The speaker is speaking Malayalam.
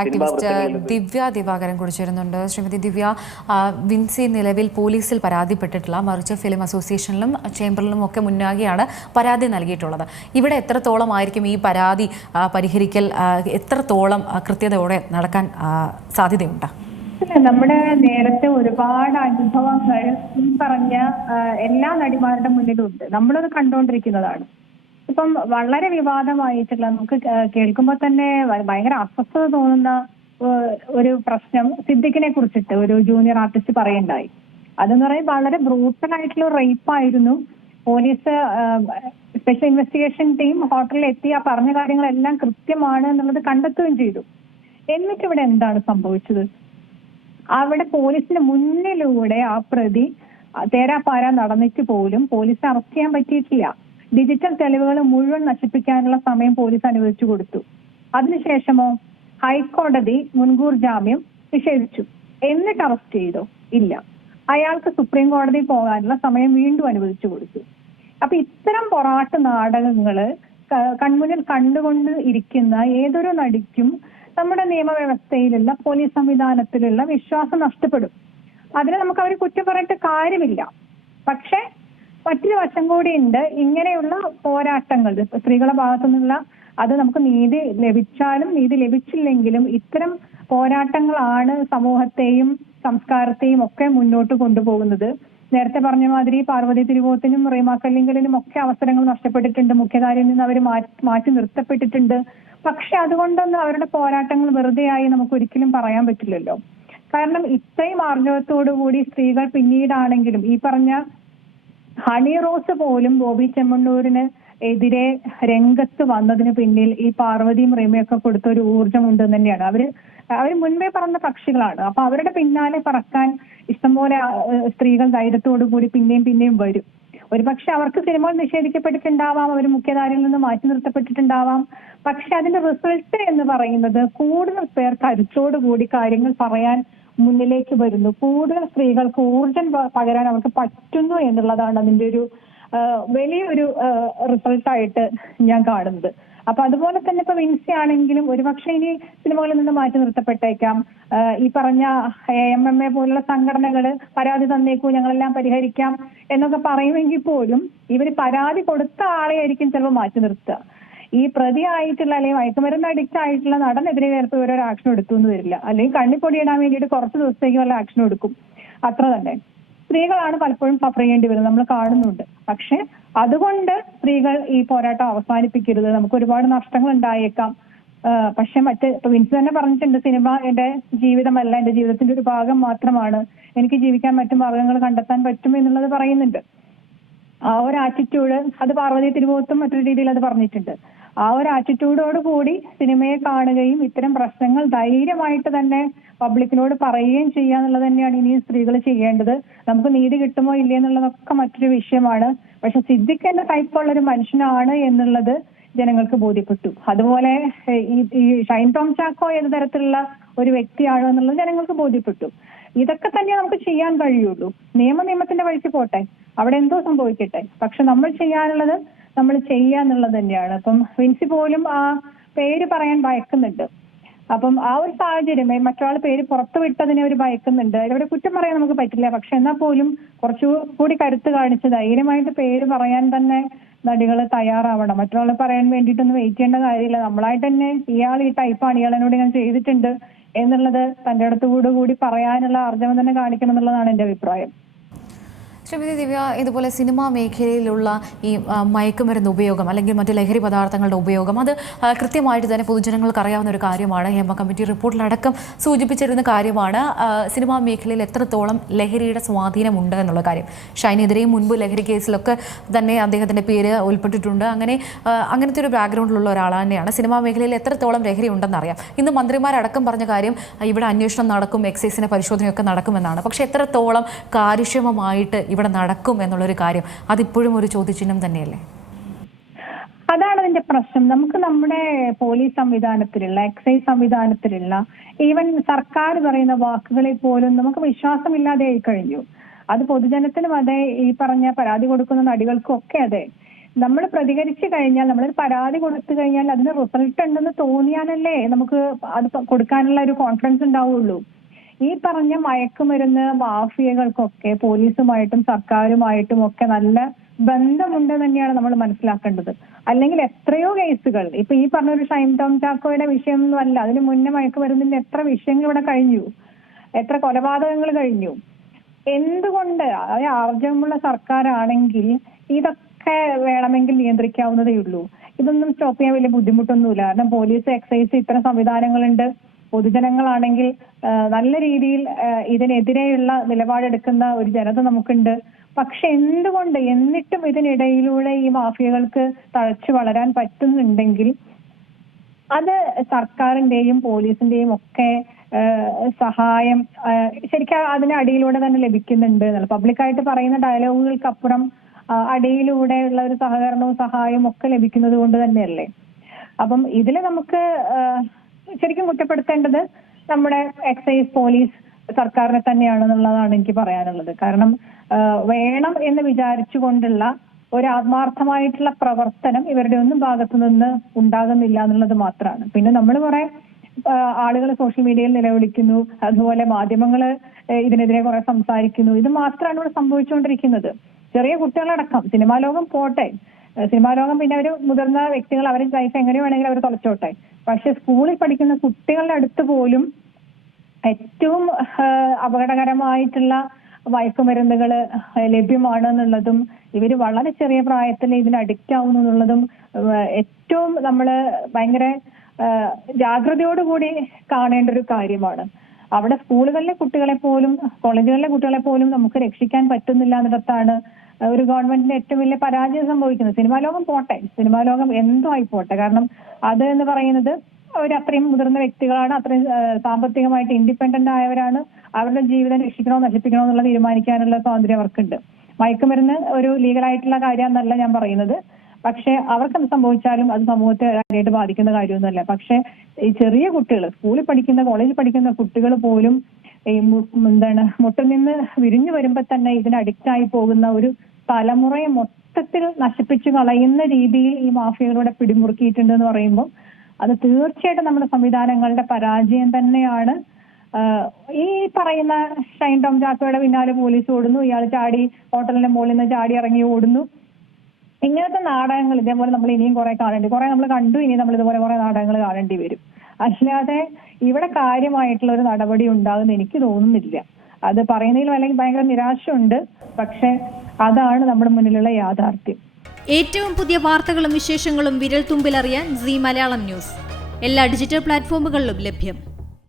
ആക്ടിവിസ്റ്റ് ദിവ്യ ദിവാകരൻ കൂടി ചേരുന്നുണ്ട്. ശ്രീമതി ദിവ്യ, വിൻസി നിലവിൽ പോലീസിൽ പരാതിപ്പെട്ടിട്ടില്ല, മറിച്ച് ഫിലിം അസോസിയേഷനിലും ചേംബറിലും ഒക്കെ മുന്നാകെയാണ് പരാതി നൽകിയിട്ടുള്ളത്. ഇവിടെ എത്രത്തോളമായിരിക്കും ഈ പരാതി പരിഹരിക്കൽ, എത്രത്തോളം കൃത്യതയോടെ നടക്കാൻ സാധ്യതയുണ്ട്? നമ്മുടെ നേരത്തെ ഒരുപാട് അനുഭവങ്ങൾ ഈ പറഞ്ഞ എല്ലാ നടിമാരുടെ മുന്നിലുണ്ട്. നമ്മളത് കണ്ടുകൊണ്ടിരിക്കുന്നതാണ്. ഇപ്പം വളരെ വിവാദമായിട്ടുള്ള, നമുക്ക് കേൾക്കുമ്പോൾ തന്നെ ഭയങ്കര അസ്വസ്ഥത തോന്നുന്ന ഒരു പ്രശ്നം സിദ്ദിഖിനെ കുറിച്ചിട്ട് ഒരു ജൂനിയർ ആർട്ടിസ്റ്റ് പറയുണ്ടായി. അതെന്ന് പറയുന്നത് വളരെ ബ്രൂട്ടൽ ആയിട്ടുള്ള റേപ്പ് ആയിരുന്നു. പോലീസ് സ്പെഷ്യൽ ഇൻവെസ്റ്റിഗേഷൻ ടീം ഹോട്ടലിൽ എത്തി ആ പറഞ്ഞ കാര്യങ്ങളെല്ലാം കൃത്യമാണ് എന്നുള്ളത് കണ്ടെത്തുകയും ചെയ്തു. എന്നിട്ട് ഇവിടെ എന്താണ് സംഭവിച്ചത്? അവിടെ പോലീസിന് മുന്നിലൂടെ ആ പ്രതി തേരാപ്പാര നടന്നിട്ട് പോലും പോലീസ് അറസ്റ്റ് ചെയ്യാൻ പറ്റിയിട്ടില്ല. ഡിജിറ്റൽ തെളിവുകൾ മുഴുവൻ നശിപ്പിക്കാനുള്ള സമയം പോലീസ് അനുവദിച്ചു കൊടുത്തു. അതിനുശേഷമോ ഹൈക്കോടതി മുൻകൂർ ജാമ്യം നിഷേധിച്ചു. എന്നിട്ട് അറസ്റ്റ് ചെയ്തോ? ഇല്ല. അയാൾക്ക് സുപ്രീം കോടതി പോകാനുള്ള സമയം വീണ്ടും അനുവദിച്ചു കൊടുത്തു. അപ്പൊ ഇത്തരം പൊറാട്ട് നാടകങ്ങള് കൺമുന്നിൽ കണ്ടുകൊണ്ട് ഇരിക്കുന്ന ഏതൊരു നടിക്കും നമ്മുടെ നിയമവ്യവസ്ഥയിലുള്ള പോലീസ് സംവിധാനത്തിലുള്ള വിശ്വാസം നഷ്ടപ്പെടും. അതിന് നമുക്ക് അവർ കുറ്റം പറഞ്ഞിട്ട് കാര്യമില്ല. പക്ഷെ മറ്റൊരു വശം കൂടിയുണ്ട്. ഇങ്ങനെയുള്ള പോരാട്ടങ്ങൾ സ്ത്രീകളുടെ ഭാഗത്തു നിന്നുള്ള, അത് നമുക്ക് നീതി ലഭിച്ചാലും നീതി ലഭിച്ചില്ലെങ്കിലും ഇത്തരം പോരാട്ടങ്ങളാണ് സമൂഹത്തെയും സംസ്കാരത്തെയും ഒക്കെ മുന്നോട്ട് കൊണ്ടുപോകുന്നത്. നേരത്തെ പറഞ്ഞ മാതിരി പാർവതി തിരുവോത്തിനും റീമ കല്ലിങ്കലിനും ഒക്കെ അവസരങ്ങൾ നഷ്ടപ്പെട്ടിട്ടുണ്ട്. മുഖ്യധാരയിൽ നിന്ന് അവർ മാറ്റി നിർത്തപ്പെട്ടിട്ടുണ്ട്. പക്ഷെ അതുകൊണ്ടൊന്നും അവരുടെ പോരാട്ടങ്ങൾ വെറുതെയായി നമുക്ക് ഒരിക്കലും പറയാൻ പറ്റില്ലല്ലോ. കാരണം ഇത്രയും ആർജവത്തോടുകൂടി സ്ത്രീകൾ പിന്നീടാണെങ്കിലും ഈ പറഞ്ഞ ഹണി റോസ് പോലും ബോബി ചെമ്മണ്ണൂരിന് എതിരെ രംഗത്ത് വന്നതിന് പിന്നിൽ ഈ പാർവതിയും റീമയൊക്കെ കൊടുത്ത ഒരു ഊർജം ഉണ്ടെന്ന് തന്നെയാണ്. അവര് മുൻപേ പറഞ്ഞ പക്ഷികളാണ്. അപ്പൊ അവരുടെ പിന്നാലെ പറക്കാൻ ഇഷ്ടംപോലെ സ്ത്രീകൾ ധൈര്യത്തോടു കൂടി പിന്നെയും വരും. ഒരുപക്ഷെ അവർക്ക് സിനിമകൾ നിഷേധിക്കപ്പെട്ടിട്ടുണ്ടാവാം, അവർ മുഖ്യധാരയിൽ നിന്ന് മാറ്റി നിർത്തപ്പെട്ടിട്ടുണ്ടാവാം. പക്ഷെ അതിന്റെ റിസൾട്ട് എന്ന് പറയുന്നത് കൂടുതൽ പേർ കരുത്തോടുകൂടി കാര്യങ്ങൾ പറയാൻ മുന്നിലേക്ക് വരുന്നു. കൂടുതൽ സ്ത്രീകൾക്ക് ഊർജം പകരാൻ അവർക്ക് പറ്റുന്നു എന്നുള്ളതാണ് അതിന്റെ ഒരു വലിയൊരു റിസൾട്ടായിട്ട് ഞാൻ കാണുന്നത്. അപ്പൊ അതുപോലെ തന്നെ ഇപ്പൊ വിൻസി ആണെങ്കിലും ഒരുപക്ഷെ ഇനി സിനിമകളിൽ നിന്ന് മാറ്റി നിർത്തപ്പെട്ടേക്കാം. ഈ പറഞ്ഞ MMA പോലുള്ള സംഘടനകള് പരാതി തന്നേക്കൂ, ഞങ്ങളെല്ലാം പരിഹരിക്കാം എന്നൊക്കെ പറയുമെങ്കിൽ പോലും ഇവര് പരാതി കൊടുത്ത ആളെ ആയിരിക്കും ചിലപ്പോൾ മാറ്റി നിർത്തുക. ഈ പ്രതി ആയിട്ടുള്ള അല്ലെങ്കിൽ മയക്കുമരുന്ന് അഡിക്റ്റ് ആയിട്ടുള്ള നടനെതിരെ ചിലപ്പോൾ ഇവരൊരു ആക്ഷൻ എടുത്തു എന്ന് വരില്ല. അല്ലെങ്കിൽ കണ്ണിപ്പൊടിയിടാൻ വേണ്ടിയിട്ട് കുറച്ച് ദിവസത്തേക്ക് വല്ല ആക്ഷൻ എടുക്കും, അത്ര തന്നെ. സ്ത്രീകളാണ് പലപ്പോഴും സഫർ ചെയ്യേണ്ടി വരുന്നത്, നമ്മൾ കാണുന്നുണ്ട്. പക്ഷെ അതുകൊണ്ട് സ്ത്രീകൾ ഈ പോരാട്ടം അവസാനിപ്പിക്കരുത്. നമുക്ക് ഒരുപാട് നഷ്ടങ്ങൾ ഉണ്ടായേക്കാം. പക്ഷെ ഇപ്പൊ വിൻസി തന്നെ പറഞ്ഞിട്ടുണ്ട്, സിനിമ എന്റെ ജീവിതമല്ല, എന്റെ ജീവിതത്തിന്റെ ഒരു ഭാഗം മാത്രമാണ്, എനിക്ക് ജീവിക്കാൻ മറ്റു മാർഗങ്ങൾ കണ്ടെത്താൻ പറ്റും എന്നുള്ളത് പറയുന്നുണ്ട്. ആ ഒരു ആറ്റിറ്റ്യൂഡ് അത് പാർവതി തിരുവോത്തും മറ്റൊരു രീതിയിൽ അത് പറഞ്ഞിട്ടുണ്ട്. ആ ഒരു ആറ്റിറ്റ്യൂഡോട് കൂടി സിനിമയെ കാണുകയും ഇത്തരം പ്രശ്നങ്ങൾ ധൈര്യമായിട്ട് തന്നെ പബ്ലിക്കിനോട് പറയുകയും ചെയ്യുക എന്നുള്ളത് തന്നെയാണ് ഇനി സ്ത്രീകൾ ചെയ്യേണ്ടത്. നമുക്ക് നീതി കിട്ടുമോ ഇല്ലേ എന്നുള്ളതൊക്കെ മറ്റൊരു വിഷയമാണ്. പക്ഷെ സിദ്ദിഖ് എന്ന ടൈപ്പുള്ള ഒരു മനുഷ്യനാണ് എന്നുള്ളത് ജനങ്ങൾക്ക് ബോധ്യപ്പെട്ടു. അതുപോലെ ഈ ഷൈൻ ടോം ചാക്കോ ഏത് തരത്തിലുള്ള ഒരു വ്യക്തിയാണോ എന്നുള്ളത് ജനങ്ങൾക്ക് ബോധ്യപ്പെട്ടു. ഇതൊക്കെ തന്നെ നമുക്ക് ചെയ്യാൻ കഴിയുള്ളൂ. നിയമത്തിന്റെ വഴിക്ക് പോട്ടെ, അവിടെ എന്തോ സംഭവിക്കട്ടെ. പക്ഷെ നമ്മൾ ചെയ്യാനുള്ളത് നമ്മൾ ചെയ്യാന്നുള്ളത് തന്നെയാണ്. അപ്പം വിൻസി പോലും ആ പേര് പറയാൻ ഭയക്കുന്നുണ്ട്. അപ്പം ആ ഒരു സാഹചര്യം, മറ്റൊരാൾ പേര് പുറത്തു വിട്ടതിനെ അവർ ഭയക്കുന്നുണ്ട്. അതിലൂടെ കുറ്റം പറയാൻ നമുക്ക് പറ്റില്ല. പക്ഷെ എന്നാൽ പോലും കുറച്ചുകൂടി കരുത്ത് കാണിച്ച് ധൈര്യമായിട്ട് പേര് പറയാൻ തന്നെ നടികൾ തയ്യാറാവണം. മറ്റൊരാൾ പറയാൻ വേണ്ടിയിട്ടൊന്നും വെയിറ്റ് ചെയ്യേണ്ട കാര്യമില്ല. നമ്മളായിട്ട് തന്നെ ഇയാൾ ഈ ടൈപ്പാണ്, ഇയാളിനോട് ഞാൻ ചെയ്തിട്ടുണ്ട് എന്നുള്ളത് തന്റെ അടുത്തുകൂടി പറയാനുള്ള ആർജവം തന്നെ കാണിക്കണം എന്നുള്ളതാണ് എന്റെ അഭിപ്രായം. ശ്രീമതി ദിവ്യ, ഇതുപോലെ സിനിമാ മേഖലയിലുള്ള ഈ മയക്കുമരുന്ന് ഉപയോഗം അല്ലെങ്കിൽ മറ്റ് ലഹരി പദാർത്ഥങ്ങളുടെ ഉപയോഗം അത് കൃത്യമായിട്ട് തന്നെ പൊതുജനങ്ങൾക്ക് അറിയാവുന്ന ഒരു കാര്യമാണ്. ഹേമ കമ്മിറ്റി റിപ്പോർട്ടിലടക്കം സൂചിപ്പിച്ചിരുന്ന കാര്യമാണ്. സിനിമാ മേഖലയിൽ എത്രത്തോളം ലഹരിയുടെ സ്വാധീനമുണ്ട് എന്നുള്ള കാര്യം. ഷൈനെതിരെയും മുൻപ് ലഹരി കേസിലൊക്കെ തന്നെ അദ്ദേഹത്തിൻ്റെ പേര് ഉൾപ്പെട്ടിട്ടുണ്ട്. അങ്ങനത്തെ ഒരു ബാക്ക്ഗ്രൗണ്ടിലുള്ള ഒരാൾ തന്നെയാണ്. സിനിമാ മേഖലയിൽ എത്രത്തോളം ലഹരി ഉണ്ടെന്നറിയാം. ഇന്ന് മന്ത്രിമാരടക്കം പറഞ്ഞ കാര്യം ഇവിടെ അന്വേഷണം നടക്കും, എക്സൈസിൻ്റെ പരിശോധനയൊക്കെ നടക്കുമെന്നാണ്. പക്ഷേ എത്രത്തോളം കാര്യക്ഷമമായിട്ട് ഇവിടെ നടക്കും എന്നുള്ളൊരു കാര്യം അതിപ്പോഴും ഒരു ചോദ്യചിഹ്നം തന്നെയല്ലേ? അതാണ് അതിന്റെ പ്രശ്നം. നമുക്ക് നമ്മുടെ പോലീസ് സംവിധാനത്തിലുള്ള, എക്സൈസ് സംവിധാനത്തിലുള്ള, ഈവൻ സർക്കാർ പറയുന്ന വാക്കുകളിൽ പോലും നമുക്ക് വിശ്വാസമില്ലാതെ ആയി കഴിഞ്ഞു. അത് പൊതുജനത്തിനും അതെ, ഈ പറഞ്ഞ പരാതി കൊടുക്കുന്ന നടികൾക്കും ഒക്കെ അതെ. നമ്മൾ പ്രതികരിച്ചു കഴിഞ്ഞാൽ, നമ്മളൊരു പരാതി കൊടുത്തു കഴിഞ്ഞാൽ അതിന് റിസൾട്ട് ഉണ്ടെന്ന് തോന്നിയാലല്ലേ നമുക്ക് അത് കൊടുക്കാനുള്ള ഒരു കോൺഫിഡൻസ് ഉണ്ടാവുള്ളൂ. ഈ പറഞ്ഞ മയക്കുമരുന്ന് മാഫിയകൾക്കൊക്കെ പോലീസുമായിട്ടും സർക്കാരുമായിട്ടും ഒക്കെ നല്ല ബന്ധമുണ്ട് തന്നെയാണ് നമ്മൾ മനസ്സിലാക്കേണ്ടത്. അല്ലെങ്കിൽ എത്രയോ കേസുകൾ, ഇപ്പൊ ഈ പറഞ്ഞൊരു ഷൈൻ ടോം ചാക്കോയുടെ വിഷയമൊന്നും അല്ല, അതിന് മുന്നേ മയക്കുമരുന്നിന്റെ എത്ര വിഷയങ്ങൾ ഇവിടെ കഴിഞ്ഞു, എത്ര കൊലപാതകങ്ങൾ കഴിഞ്ഞു. എന്തുകൊണ്ട് ആർജവമുള്ള സർക്കാരാണെങ്കിൽ ഇതൊക്കെ വേണമെങ്കിൽ നിയന്ത്രിക്കാവുന്നതേ ഉള്ളൂ. ഇതൊന്നും സ്റ്റോപ്പ് ചെയ്യാൻ വലിയ ബുദ്ധിമുട്ടൊന്നുമില്ല. കാരണം പോലീസ്, എക്സൈസ് ഇത്തരം സംവിധാനങ്ങളുണ്ട്. പൊതുജനങ്ങളാണെങ്കിൽ നല്ല രീതിയിൽ ഇതിനെതിരെയുള്ള നിലപാടെടുക്കുന്ന ഒരു ജനത നമുക്കുണ്ട്. പക്ഷെ എന്തുകൊണ്ട് എന്നിട്ടും ഇതിനിടയിലൂടെ ഈ മാഫിയകൾക്ക് തഴച്ചു വളരാൻ പറ്റുന്നുണ്ടെങ്കിൽ അത് സർക്കാരിന്റെയും പോലീസിന്റെയും ഒക്കെ സഹായം ശരിക്കും അതിന് അടിയിലൂടെ തന്നെ ലഭിക്കുന്നുണ്ട്. പബ്ലിക്കായിട്ട് പറയുന്ന ഡയലോഗുകൾക്കപ്പുറം അടിയിലൂടെയുള്ള ഒരു സഹകരണവും സഹായവും ഒക്കെ ലഭിക്കുന്നത് കൊണ്ട് തന്നെയല്ലേ. അപ്പം ഇതിൽ നമുക്ക് ശരിക്കും കുറ്റപ്പെടുത്തേണ്ടത് നമ്മുടെ എക്സൈസ്, പോലീസ്, സർക്കാരിനെ തന്നെയാണെന്നുള്ളതാണ് എനിക്ക് പറയാനുള്ളത്. കാരണം വേണം എന്ന് വിചാരിച്ചുകൊണ്ടുള്ള ഒരു ആത്മാർത്ഥമായിട്ടുള്ള പ്രവർത്തനം ഇവരുടെ ഒന്നും ഭാഗത്തു നിന്ന് ഉണ്ടാകുന്നില്ല എന്നുള്ളത് മാത്രമാണ്. പിന്നെ നമ്മൾ കുറെ ആളുകൾ സോഷ്യൽ മീഡിയയിൽ നിലവിളിക്കുന്നു, അതുപോലെ മാധ്യമങ്ങൾ ഇതിനെതിരെ കുറെ സംസാരിക്കുന്നു. ഇത് മാത്രമാണ് ഇവിടെ സംഭവിച്ചുകൊണ്ടിരിക്കുന്നത്. ചെറിയ കുട്ടികളടക്കം, സിനിമാ ലോകം പോട്ടെ, സിനിമാ ലോകം പിന്നെ അവർ മുതിർന്ന വ്യക്തികൾ, അവരുടെ ലൈഫ് എങ്ങനെ വേണമെങ്കിലും അവർ തുളച്ചോട്ടെ. പക്ഷെ സ്കൂളിൽ പഠിക്കുന്ന കുട്ടികളുടെ അടുത്ത് പോലും ഏറ്റവും അപകടകരമായിട്ടുള്ള മയക്കുമരുന്നുകൾ ലഭ്യമാണ് എന്നുള്ളതും ഇവര് വളരെ ചെറിയ പ്രായത്തിൽ ഇതിന് അഡിക്റ്റ് ആവുന്നു എന്നുള്ളതും ഏറ്റവും നമ്മള് ഭയങ്കര ജാഗ്രതയോടുകൂടി കാണേണ്ട ഒരു കാര്യമാണ്. അവിടെ സ്കൂളുകളിലെ കുട്ടികളെ പോലും കോളേജുകളിലെ കുട്ടികളെ പോലും നമുക്ക് രക്ഷിക്കാൻ പറ്റുന്നില്ല എന്നിടത്താണ് ഒരു ഗവൺമെന്റിന്റെ ഏറ്റവും വലിയ പരാജയം സംഭവിക്കുന്നത്. സിനിമാ ലോകം പോട്ടെ, സിനിമാ ലോകം എന്തോ ആയിപ്പോട്ടെ, കാരണം അത് എന്ന് പറയുന്നത് അവരത്രയും മുതിർന്ന വ്യക്തികളാണ്, അത്രയും സാമ്പത്തികമായിട്ട് ഇൻഡിപെൻഡന്റ് ആയവരാണ്. അവരുടെ ജീവിതം രക്ഷിക്കണോ നശിപ്പിക്കണോ എന്നുള്ള തീരുമാനിക്കാനുള്ള സ്വാതന്ത്ര്യം അവർക്കുണ്ട്. മയക്കുമരുന്ന് ഒരു ലീഗലായിട്ടുള്ള കാര്യമെന്നല്ല ഞാൻ പറയുന്നത്. പക്ഷെ അവർക്ക് സംഭവിച്ചാലും അത് സമൂഹത്തെ കാര്യമായിട്ട് ബാധിക്കുന്ന കാര്യമൊന്നുമല്ല. പക്ഷെ ഈ ചെറിയ കുട്ടികൾ, സ്കൂളിൽ പഠിക്കുന്ന, കോളേജിൽ പഠിക്കുന്ന കുട്ടികൾ പോലും ഈ മുട്ടിൽ നിന്ന് വിരിഞ്ഞു വരുമ്പോ തന്നെ ഇതിന് അഡിക്റ്റ് ആയി പോകുന്ന ഒരു തലമുറയെ മൊത്തത്തിൽ നശിപ്പിച്ചു കളയുന്ന രീതിയിൽ ഈ മാഫിയകളുടെ പിടിമുറുക്കിയിട്ടുണ്ട് എന്ന് പറയുമ്പോൾ അത് തീർച്ചയായിട്ടും നമ്മുടെ സംവിധാനങ്ങളുടെ പരാജയം തന്നെയാണ്. ഈ പറയുന്ന ഷൈൻ ടോം ചാക്കോയുടെ പിന്നാലെ പോലീസ് ഓടുന്നു, ഇയാൾ ചാടി ഹോട്ടലിന്റെ മുകളിൽ നിന്ന് ചാടി ഇറങ്ങി ഓടുന്നു. ഇങ്ങനത്തെ നാടകങ്ങൾ ഇതേപോലെ നമ്മൾ ഇനിയും കുറെ നമ്മൾ കണ്ടു, ഇനി നമ്മൾ ഇതുപോലെ കുറെ നാടകങ്ങൾ കാണേണ്ടി വരും. അല്ലാതെ ഇവിടെ കാര്യമായിട്ടുള്ള ഒരു നടപടി ഉണ്ടാകുമെന്ന് എനിക്ക് തോന്നുന്നില്ല. അത് പറയുന്നതിലും അല്ലെങ്കിൽ ഭയങ്കര നിരാശയുണ്ട്. പക്ഷെ അതാണ് നമ്മുടെ മുന്നിലുള്ള യാഥാർത്ഥ്യം. ഏറ്റവും പുതിയ വാർത്തകളും വിശേഷങ്ങളും വിരൽ തുമ്പിലറിയാൻ സീ മലയാളം ന്യൂസ് എല്ലാ ഡിജിറ്റൽ പ്ലാറ്റ്ഫോമുകളിലും ലഭ്യം.